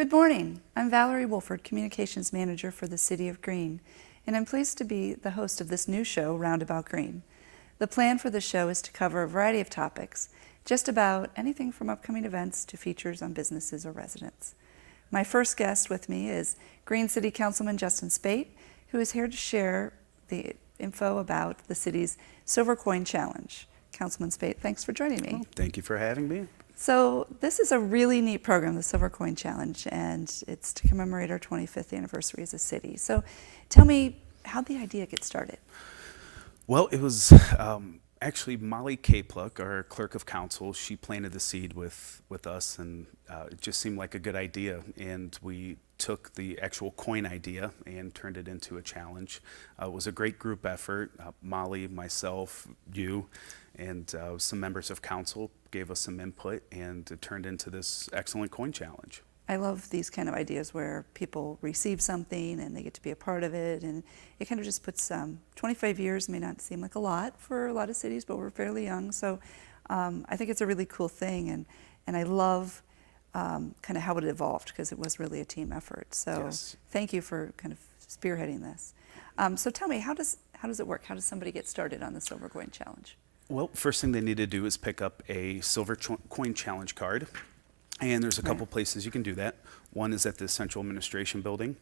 Good morning. I'm Valerie Wolford, Communications Manager for the City of Green, and I'm pleased to be the host of this new show, Roundabout Green. The plan for the show is to cover a variety of topics, just about anything from upcoming events to features on businesses or residents. My first guest with me is Green City Councilman Justin Speight, who is here to share the info about the city's Silver Coin Challenge. Councilman Speight, thanks for joining me. Well, thank you for having me. So this is a really neat program, the Silver Coin Challenge, and it's to commemorate our 25th anniversary as a city. So tell me, how'd the idea get started? Well, it was actually Molly Kapluck, our clerk of council. She planted the seed with us, and it just seemed like a good idea. And we took the actual coin idea and turned it into a challenge. It was a great group effort. Molly, myself, you, and some members of council gave us some input, and it turned into this excellent coin challenge. I love these kind of ideas where people receive something and they get to be a part of it, and it kind of just puts 25 years may not seem like a lot for a lot of cities, but we're fairly young, so I think it's a really cool thing, and I love kind of how it evolved, because it was really a team effort. So Yes. Thank you for kind of spearheading this. So tell me, how does it work? How does somebody get started on the Silver Coin Challenge? Well, first thing they need to do is pick up a Silver Coin Challenge card. And there's a couple places you can do that. One is at the Central Administration Building,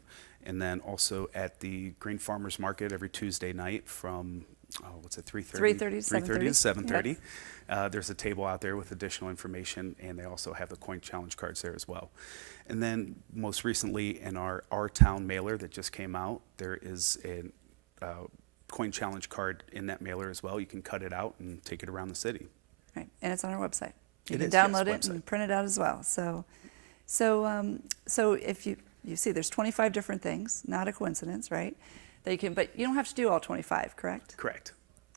and then also at the Green Farmers Market every Tuesday night from, 3:30 to 7:30. There's a table out there with additional information, and they also have the coin challenge cards there as well. And then most recently in our Town mailer that just came out, there is a coin challenge card in that mailer as well. You can cut it out and take it around the city. Right, and it's on our website. You It can is, yes, download it website. and print it out as well. So if you see, there's 25 different things, not a coincidence, right? That you can, but you don't have to do all 25, correct? Correct.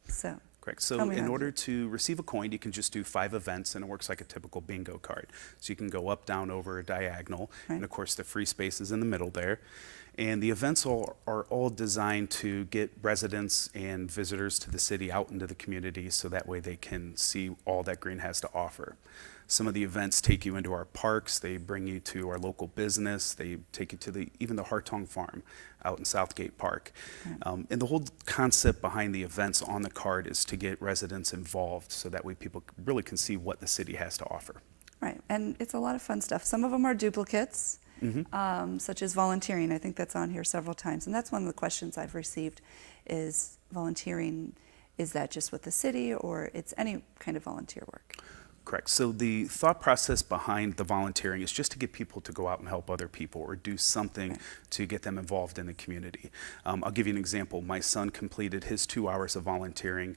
So Correct. Tell So me in how- order to receive a coin, you can just do 5 events, and it works like a typical bingo card. So you can go up, down, over, a diagonal, Right. and of course the free space is in the middle there. And the events are all designed to get residents and visitors to the city out into the community, so that way they can see all that Green has to offer. Some of the events take you into our parks, they bring you to our local business, they take you to even the Hartong Farm out in Southgate Park. And the whole concept behind the events on the card is to get residents involved, so that way people really can see what the city has to offer. right, and it's a lot of fun stuff. Some of them are duplicates, such as volunteering. I think that's on here several times, and that's one of the questions I've received is volunteering. Is that just with the city, or it's any kind of volunteer work? Correct. So the thought process behind the volunteering is just to get people to go out and help other people, or do something to get them involved in the community. I'll give you an example. My son completed his 2 hours of volunteering.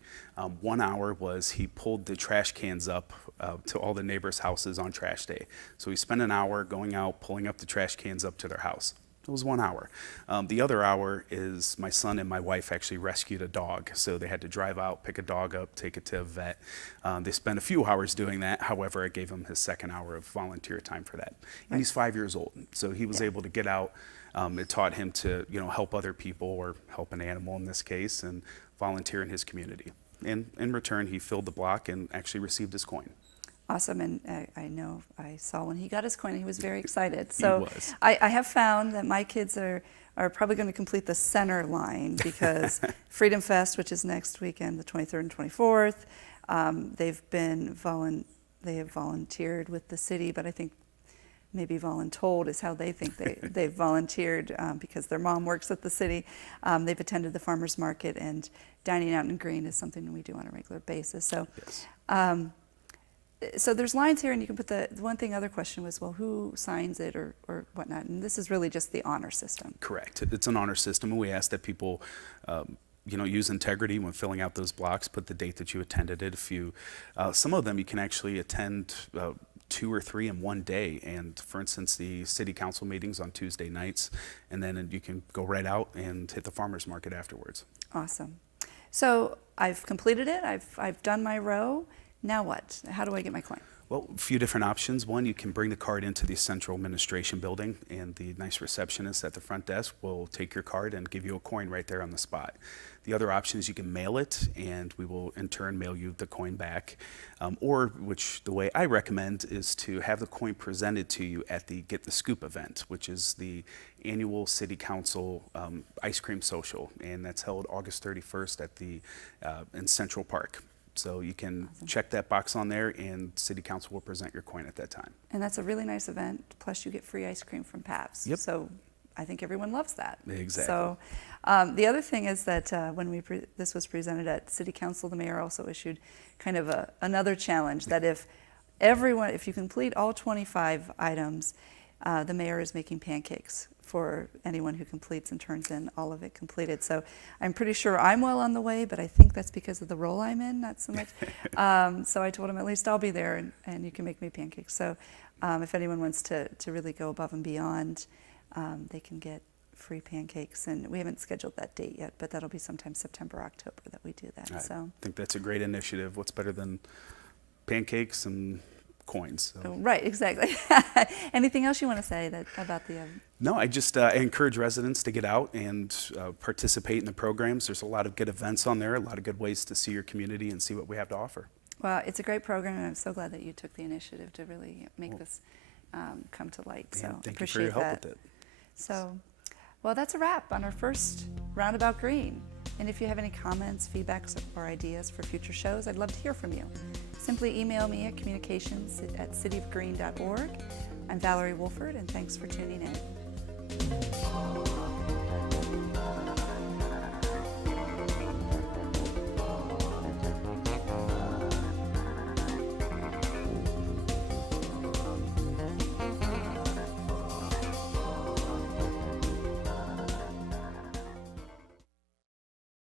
1 hour was he pulled the trash cans up to all the neighbors' houses on trash day. So he spent an hour going out, pulling up the trash cans up to their house. It was 1 hour. The other hour is my son and my wife actually rescued a dog. So they had to drive out, pick a dog up, take it to a vet. They spent a few hours doing that. However, I gave him his 2nd hour of volunteer time for that. And he's 5 years old. So he was able to get out. It taught him to, help other people, or help an animal in this case, and volunteer in his community. And in return, he filled the block and actually received his coin. Awesome, and I know I saw when he got his coin, he was very excited. So was. I have found that my kids are probably going to complete the center line, because Freedom Fest, which is next weekend, the 23rd and 24th, they have volunteered with the city, but I think maybe voluntold is how they think they've volunteered, because their mom works at the city. They've attended the farmers market, and dining out in Green is something we do on a regular basis. So. Yes. So there's lines here, and you can put the one thing. Other question was, well, who signs it or whatnot? And this is really just the honor system. Correct. It's an honor system, and we ask that people, use integrity when filling out those blocks. Put the date that you attended it. Some of them you can actually attend 2 or 3 in one day. And for instance, the city council meetings on Tuesday nights, and then you can go right out and hit the farmers market afterwards. Awesome. So I've completed it. I've done my row. Now what? How do I get my coin? Well, a few different options. One, you can bring the card into the central administration building, and the nice receptionist at the front desk will take your card and give you a coin right there on the spot. The other option is you can mail it, and we will in turn mail you the coin back. Or, which the way I recommend, is to have the coin presented to you at the Get the Scoop event, which is the annual City Council ice cream social, and that's held August 31st at the in Central Park. So you can check that box on there, and City Council will present your coin at that time. And that's a really nice event, plus you get free ice cream from Pabst. Yep. So I think everyone loves that. Exactly. So the other thing is that when this was presented at City Council, the mayor also issued kind of another challenge that if you complete all 25 items, the mayor is making pancakes for anyone who completes and turns in all of it completed. So I'm pretty sure I'm well on the way, but I think that's because of the role I'm in, not so much. So I told him at least I'll be there, and you can make me pancakes. So if anyone wants to really go above and beyond, they can get free pancakes. And we haven't scheduled that date yet, but that'll be sometime September, October that we do that. I think that's a great initiative. What's better than pancakes and coins? So. Oh, right, exactly. Anything else you want to say about the No, I just encourage residents to get out and participate in the programs. There's a lot of good events on there, a lot of good ways to see your community and see what we have to offer. Well, it's a great program, and I'm so glad that you took the initiative to really make this come to light. So thank appreciate you for your help that. with it. So, well, that's a wrap on our first Roundabout Green. And if you have any comments, feedbacks, or ideas for future shows, I'd love to hear from you. Simply email me at communications@cityofgreen.org. I'm Valerie Wolford, and thanks for tuning in.